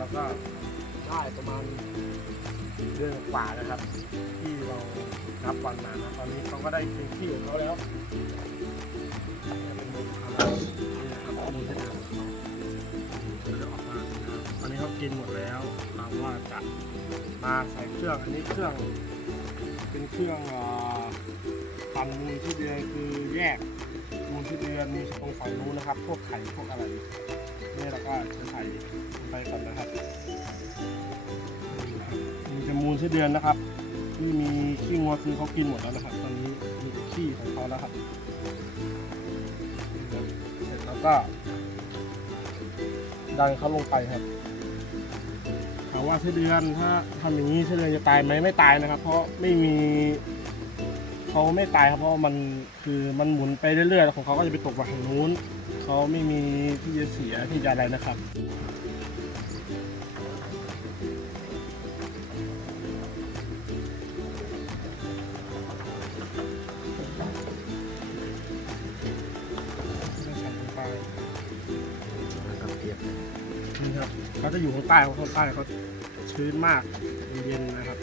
แล้วก็ได้ประมาณเดือนกว่านะครับ ที่เรานับวันมานะตอนนี้เขาก็ได้พื้นที่ของเขาแล้วเป็นมูลของเรานี่นะครับมูลที่เดือนขาเขาจะออกมานะครับตอนนี้เขากินหมดแล้วเราว่าจะมาใส่เครื่องอันนี้เครื่อง เป็นเครื่องปั่นมูลที่เดือนคือแยกมูลที่เดือนมีตรงฝั่งนู้นนะครับ พวกไข่พวกอะไรนี่เราก็จะใส่ ไปก่อนนะครับนี่นะครับมีจะมูลที่เดือนนะครับ ที่มีขี้งัวคือเขากินหมดแล้วนะครับ ตอนนี้มีขี้ของเขาแล้วครับเสร็จแล้วก็ดันเขาลงไปครับถามว่าไส้เดือนถ้าทำอย่างนี้ไส้เดือนจะตายไหมไม่ตายนะครับ เพราะไม่มีเขาไม่ตายครับเพราะมันคือมันหมุนไปเรื่อยๆของเขาก็จะไปตกมาทางนู้นเขาไม่มีที่จะเสียที่จะอะไรนะครับ เขาจะอยู่ข้างใต้เขาข้างใต้เขาชื้นมากเย็นนะครับ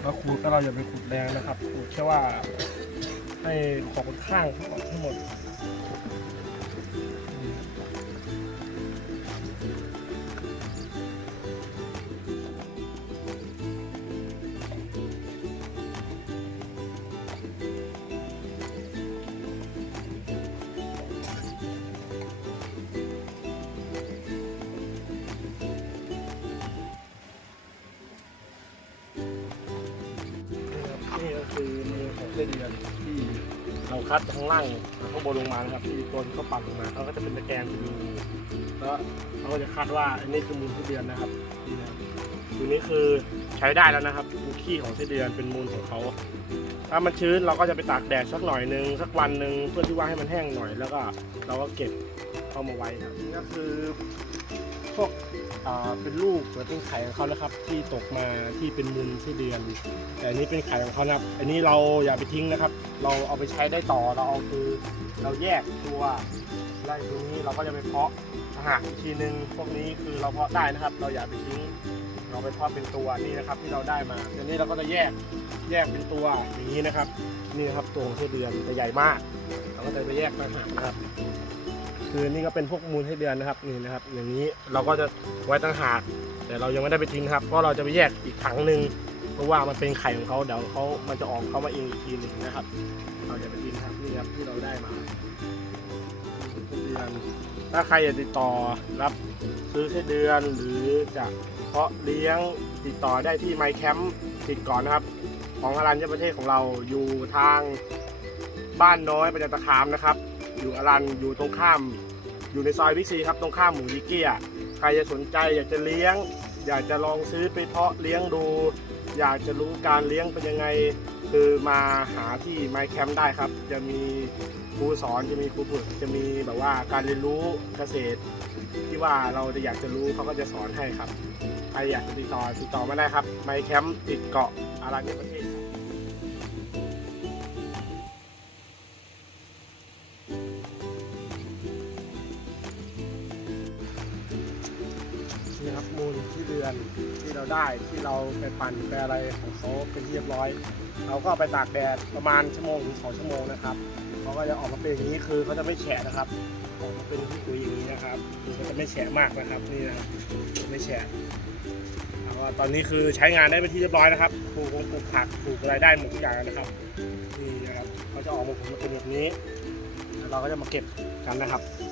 แล้วขูดก็เราอย่าไปขูดแรงนะครับขูดแค่ว่าให้ของข้างเขาออกให้หมด นี่ก็คือมือของไส้เดือนที่เราคัดข้างล่างข้างบนลงมานะครับที่ตัวที่เขาปั่นลงมาเขาก็จะเป็นตะแกรงเป็นรูแล้วเขาก็จะคัดว่าอันนี้คือมูลไส้เดือนนะครับนี่นะครับตัวนี้คือใช้ได้แล้วนะครับเป็นขี้ของไส้เดือนเป็นมูลของเขาถ้ามันชื้นเราก็จะไปตากแดดสักหน่อยหนึ่งสักวันหนึ่งเพื่อที่ว่าให้มันแห้งหน่อยแล้วก็เราก็เก็บ เข้ามาไว้ครับนี่ก็คือพวกเป็นลูกหรือเป็นไข่ของเขานะครับ ที่ตกมาที่เป็นมูลไส้เดือน แต่อันนี้เป็นไข่ของเขานะครับ อันนี้เราอย่าไปทิ้งนะครับ เราเอาไปใช้ได้ต่อเราเอาคือเราแยกตัวไล่ตรงนี้เราก็จะไปเพาะอาหารอีกทีนึงพวกนี้คือเราเพาะได้นะครับ เราอย่าไปทิ้ง เราไปเพาะเป็นตัวนี่นะครับที่เราได้มาอันนี้เราก็จะแยกแยกเป็นตัวอย่างนี้นะครับ นี่ครับตัวของไส้เดือนจะใหญ่มาก เราก็จะไปแยกต่าหากนะครับ คือนี่ก็เป็นพวกมูลไส้เดือนนะครับนี่นะครับ อย่างนี้เราก็จะไว้ต่างหากแต่เรายังไม่ได้ไปทิ้งครับเพราะเราจะไปแยกอีกถังหนึ่งเพราะว่ามันเป็นไข่ของเขาเดี๋ยวเขามันจะออกเขามาเองอีกทีหนึ่งนะครับ เราจะไปทิ้งครับนี่ครับที่เราได้มาไส้เดือนถ้าใครอยากติดต่อรับซื้อไส้เดือนหรือจะเพาะเลี้ยงติดต่อได้ที่ไมค์แคมป์ติดก่อนนะครับ ของอรัญญประเทศของเราอยู่ทางบ้านน้อยประจันตคามนะครับ อยู่อรันอยู่ตรงข้าม อยู่ในซอยวิกซีครับตรงข้ามหมูยิเกียใครจะสนใจอยากจะเลี้ยง อยากจะลองซื้อไปเพาะเลี้ยงดู อยากจะรู้การเลี้ยงเป็นยังไง คือมาหาที่ไมแคมป์ได้ครับ จะมีครูสอนจะมีครูฝึกจะมีแบบว่าการเรียนรู้เกษตร ที่ว่าเราจะอยากจะรู้เขาก็จะสอนให้ครับใครอยากจะติดต่อติดต่อมาได้ครับไมแคมป์ติดเกาะอารัญญประเทศ เดือนที่เราได้ที่เราไปปั่นไปอะไรของเขาเป็นที่เรียบร้อย เราก็ไปตากแดดประมาณชั่วโมงถึงสองชั่วโมงนะครับเขาก็จะออกมาเป็นอย่างนี้คือเขาจะไม่แฉะนะครับออกมาเป็นที่ปุ๋ยอย่างนี้นะครับคือเขาจะไม่แฉะมากนะครับนี่นะไม่แฉะเอาว่าตอนนี้คือใช้งานได้เป็นที่เรียบร้อยนะครับปลูกปลูกผักปลูกอะไรได้หมดทุกอย่างนะครับนี่นะครับเขาจะออกมาผลมาเป็นแบบนี้แล้วเราก็จะมาเก็บกันนะครับ